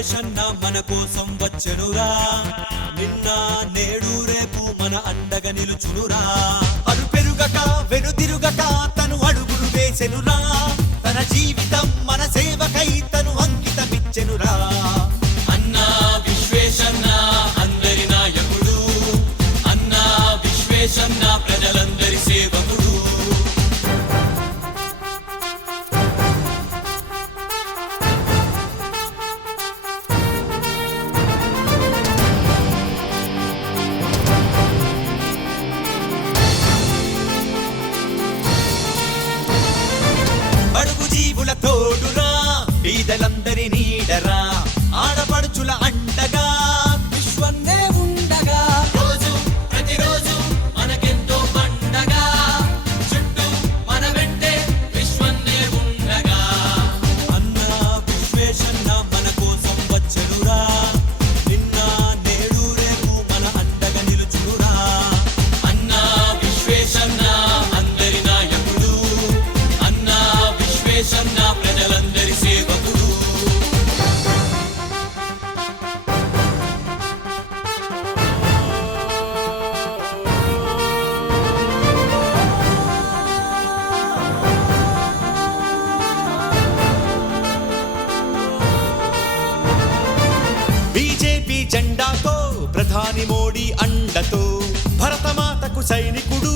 విశ్వేశన్న మన కోసం వచ్చెనురా, నిన్న నేడు రేపు మన అండగా నిలుచునురా. అడు పెరుగక వెనుదిరుగక తను అడుగులు వేసెనురా, తన జీవితం మన సేవకై తను అంకితమిచ్చెనురా. అన్నా విశ్వేశన్న అందరి నాయకుడు, అన్నా విశ్వేశన్న ప్రజలందరి సేవకుడు. అడుగు జీవుల తోడురా, బీదలందరి నీడరా, ఆడపడుచుల అండగా విశ్వన్నే ఉండగా. రోజు ప్రతిరోజు మనకెంతో పండగా, చుట్టూ మన వెంటే విశ్వన్నే ఉండగా. అన్నా విశ్వేశన్న మన కోసం వచ్చెనురా, నిన్న నేడు రేపు మన అండగా నిలుచునురా. అన్నా విశ్వేశన్న అందరి నాయకుడు, అన్నా విశ్వేశన్న ప్రజలందరి సేవకుడు. బీజేపీ జెండాతో ప్రధాని మోడీ అండతో భరతమాతకు సైనికుడు,